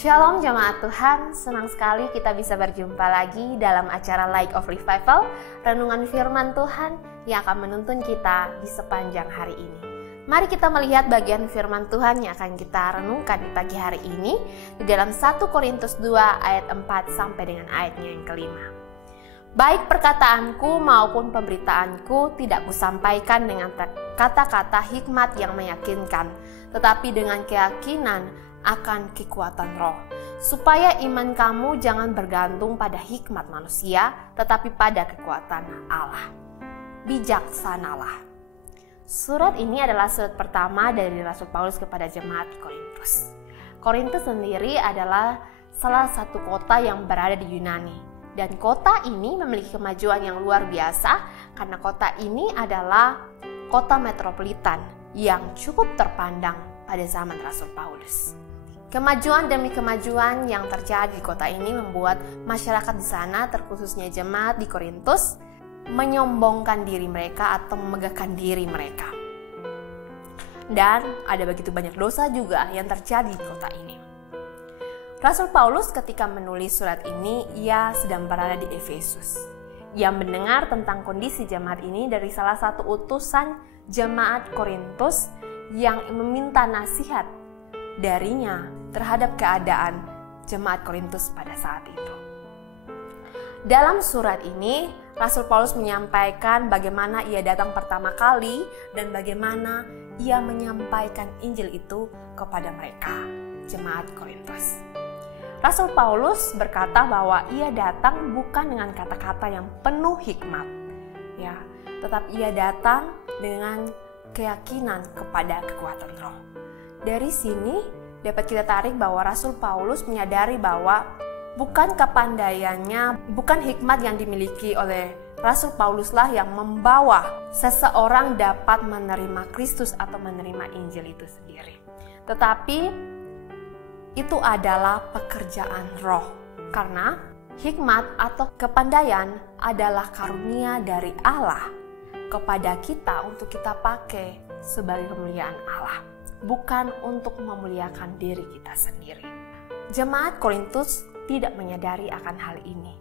Shalom jemaat Tuhan, senang sekali kita bisa berjumpa lagi dalam acara Light of Revival, renungan firman Tuhan yang akan menuntun kita di sepanjang hari ini. Mari kita melihat bagian firman Tuhan yang akan kita renungkan di pagi hari ini di dalam 1 Korintus 2 ayat 4 sampai dengan ayatnya yang kelima. Baik perkataanku maupun pemberitaanku tidak kusampaikan dengan kata-kata hikmat yang meyakinkan, tetapi dengan keyakinan akan kekuatan roh, supaya iman kamu jangan bergantung pada hikmat manusia, tetapi pada kekuatan Allah. Bijaksanalah. Surat ini adalah surat pertama dari Rasul Paulus kepada jemaat Korintus. Korintus sendiri adalah salah satu kota yang berada di Yunani, dan kota ini memiliki kemajuan yang luar biasa karena kota ini adalah kota metropolitan yang cukup terpandang pada zaman Rasul Paulus. Kemajuan demi kemajuan yang terjadi di kota ini membuat masyarakat di sana, terkhususnya jemaat di Korintus, menyombongkan diri mereka atau memegahkan diri mereka. Dan ada begitu banyak dosa juga yang terjadi di kota ini. Rasul Paulus ketika menulis surat ini, ia sedang berada di Efesus. Ia mendengar tentang kondisi jemaat ini dari salah satu utusan jemaat Korintus yang meminta nasihat darinya terhadap keadaan jemaat Korintus pada saat itu. Dalam surat ini, Rasul Paulus menyampaikan bagaimana ia datang pertama kali dan bagaimana ia menyampaikan Injil itu kepada mereka, jemaat Korintus. Rasul Paulus berkata bahwa ia datang bukan dengan kata-kata yang penuh hikmat, ya, tetapi ia datang dengan keyakinan kepada kekuatan roh. Dari sini dapat kita tarik bahwa Rasul Paulus menyadari bahwa bukan kepandaiannya, bukan hikmat yang dimiliki oleh Rasul Pauluslah yang membawa seseorang dapat menerima Kristus atau menerima Injil itu sendiri. Tetapi itu adalah pekerjaan roh. Karena hikmat atau kepandaian adalah karunia dari Allah kepada kita untuk kita pakai sebagai kemuliaan Allah, bukan untuk memuliakan diri kita sendiri. Jemaat Korintus tidak menyadari akan hal ini,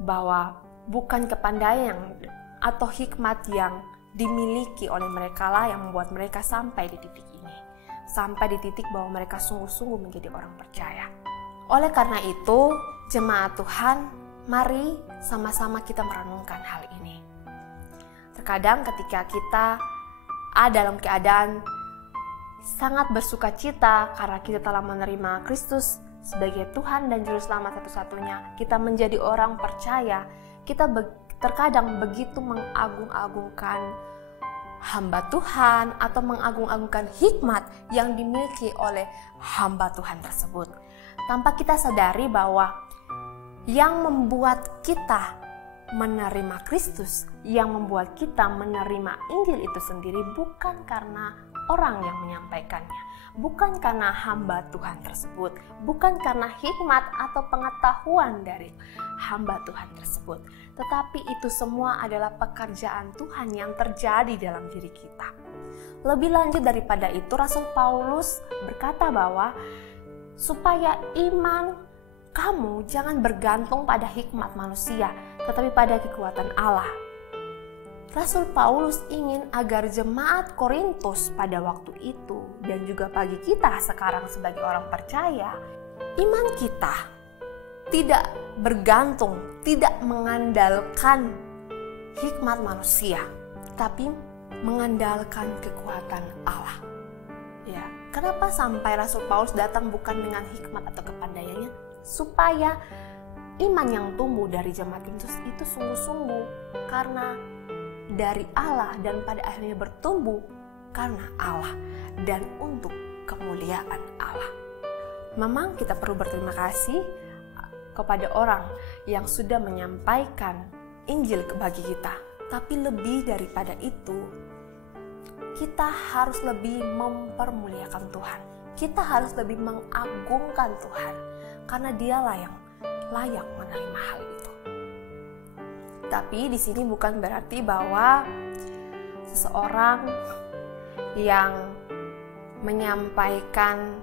bahwa bukan kepandaian atau hikmat yang dimiliki oleh mereka lah yang membuat mereka sampai di titik ini, sampai di titik bahwa mereka sungguh-sungguh menjadi orang percaya. Oleh karena itu, jemaat Tuhan, mari sama-sama kita merenungkan hal ini. Terkadang ketika kita ada dalam keadaan sangat bersuka cita karena kita telah menerima Kristus sebagai Tuhan dan Juru Selamat satu-satunya, kita menjadi orang percaya, kita terkadang begitu mengagung-agungkan hamba Tuhan atau mengagung-agungkan hikmat yang dimiliki oleh hamba Tuhan tersebut, tanpa kita sadari bahwa yang membuat kita menerima Kristus, yang membuat kita menerima Injil itu sendiri bukan karena orang yang menyampaikannya, bukan karena hamba Tuhan tersebut, bukan karena hikmat atau pengetahuan dari hamba Tuhan tersebut, tetapi itu semua adalah pekerjaan Tuhan yang terjadi dalam diri kita. Lebih lanjut daripada itu, Rasul Paulus berkata bahwa supaya iman kamu jangan bergantung pada hikmat manusia, tetapi pada kekuatan Allah. Rasul Paulus ingin agar jemaat Korintus pada waktu itu dan juga bagi kita sekarang sebagai orang percaya, iman kita tidak bergantung, tidak mengandalkan hikmat manusia, tapi mengandalkan kekuatan Allah. Ya, kenapa sampai Rasul Paulus datang bukan dengan hikmat atau kepandaiannya? Supaya iman yang tumbuh dari jemaat Korintus itu sungguh-sungguh karena dari Allah dan pada akhirnya bertumbuh karena Allah dan untuk kemuliaan Allah. Memang kita perlu berterima kasih kepada orang yang sudah menyampaikan Injil bagi kita. Tapi lebih daripada itu, kita harus lebih mempermuliakan Tuhan. Kita harus lebih mengagungkan Tuhan karena Dialah yang layak menerima hal itu. Tapi di sini bukan berarti bahwa seseorang yang menyampaikan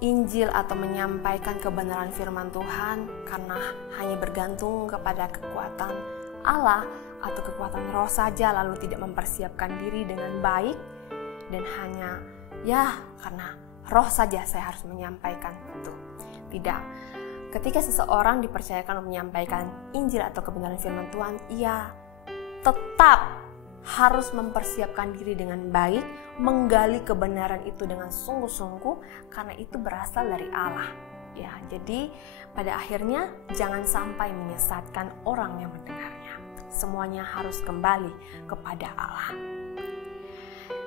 Injil atau menyampaikan kebenaran firman Tuhan karena hanya bergantung kepada kekuatan Allah atau kekuatan roh saja, lalu tidak mempersiapkan diri dengan baik dan hanya karena roh saja saya harus menyampaikan itu. Tidak. Ketika seseorang dipercayakan untuk menyampaikan Injil atau kebenaran firman Tuhan, ia tetap harus mempersiapkan diri dengan baik, menggali kebenaran itu dengan sungguh-sungguh karena itu berasal dari Allah. Ya, jadi pada akhirnya jangan sampai menyesatkan orang yang mendengarnya. Semuanya harus kembali kepada Allah.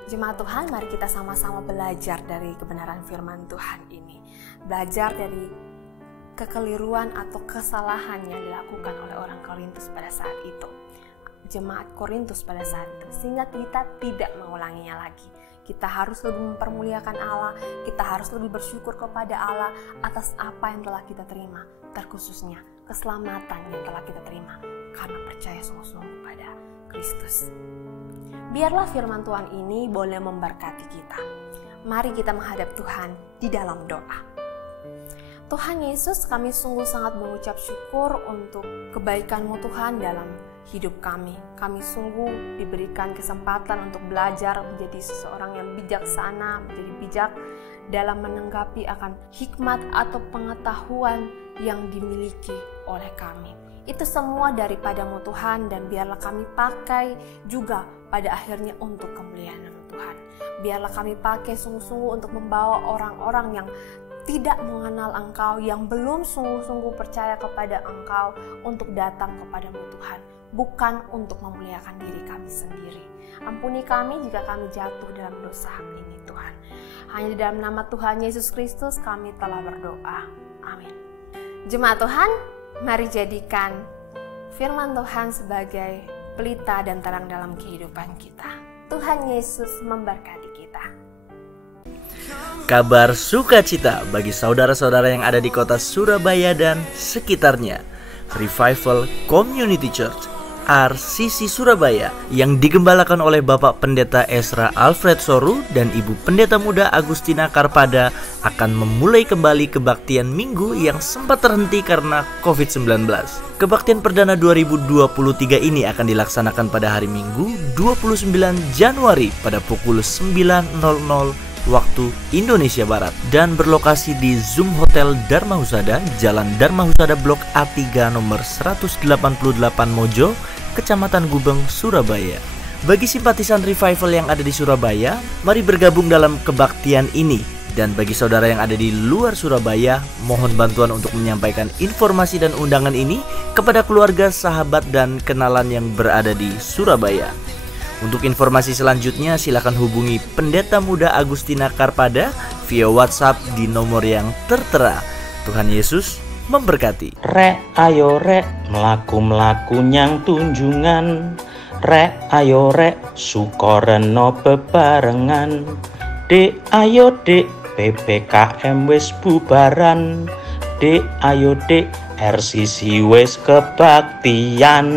Jemaat Tuhan, mari kita sama-sama belajar dari kebenaran firman Tuhan ini. Belajar dari kekeliruan atau kesalahan yang dilakukan oleh orang Korintus pada saat itu. Jemaat Korintus pada saat itu, sehingga kita tidak mengulanginya lagi. Kita harus lebih mempermuliakan Allah, kita harus lebih bersyukur kepada Allah atas apa yang telah kita terima, terkhususnya keselamatan yang telah kita terima karena percaya sungguh-sungguh pada Kristus. Biarlah firman Tuhan ini boleh memberkati kita. Mari kita menghadap Tuhan di dalam doa. Tuhan Yesus, kami sungguh sangat mengucap syukur untuk kebaikan-Mu Tuhan dalam hidup kami. Kami sungguh diberikan kesempatan untuk belajar menjadi seseorang yang bijaksana, menjadi bijak dalam menanggapi akan hikmat atau pengetahuan yang dimiliki oleh kami. Itu semua daripada-Mu Tuhan, dan biarlah kami pakai juga pada akhirnya untuk kemuliaan-Mu Tuhan. Biarlah kami pakai sungguh-sungguh untuk membawa orang-orang yang tidak mengenal Engkau, yang belum sungguh-sungguh percaya kepada Engkau, untuk datang kepada-Mu Tuhan, bukan untuk memuliakan diri kami sendiri. Ampuni kami jika kami jatuh dalam dosa ini Tuhan. Hanya di dalam nama Tuhan Yesus Kristus kami telah berdoa. Amin. Jemaat Tuhan, mari jadikan firman Tuhan sebagai pelita dan terang dalam kehidupan kita. Tuhan Yesus memberkati kita. Kabar sukacita bagi saudara-saudara yang ada di kota Surabaya dan sekitarnya. Revival Community Church RCC Surabaya yang digembalakan oleh Bapak Pendeta Ezra Alfred Soru dan Ibu Pendeta Muda Agustina Karpada akan memulai kembali kebaktian minggu yang sempat terhenti karena COVID-19. Kebaktian perdana 2023 ini akan dilaksanakan pada hari Minggu 29 Januari pada pukul 9.00 waktu Indonesia Barat dan berlokasi di Zoom Hotel Dharma Husada, Jalan Dharma Husada Blok A3 nomor 188 Mojo, Kecamatan Gubeng, Surabaya. Bagi simpatisan Revival yang ada di Surabaya, mari bergabung dalam kebaktian ini. Dan bagi saudara yang ada di luar Surabaya, mohon bantuan untuk menyampaikan informasi dan undangan ini kepada keluarga, sahabat, dan kenalan yang berada di Surabaya. Untuk informasi selanjutnya silakan hubungi Pendeta Muda Agustina Karpada via WhatsApp di nomor yang tertera. Tuhan Yesus memberkati. Rek ayo rek mlaku-mlaku nyang tunjungan. Rek ayo rek sukoreno bebarengan. Dek ayo dek PPKM wis bubaran. Dek ayo dek RCC wis kebaktian.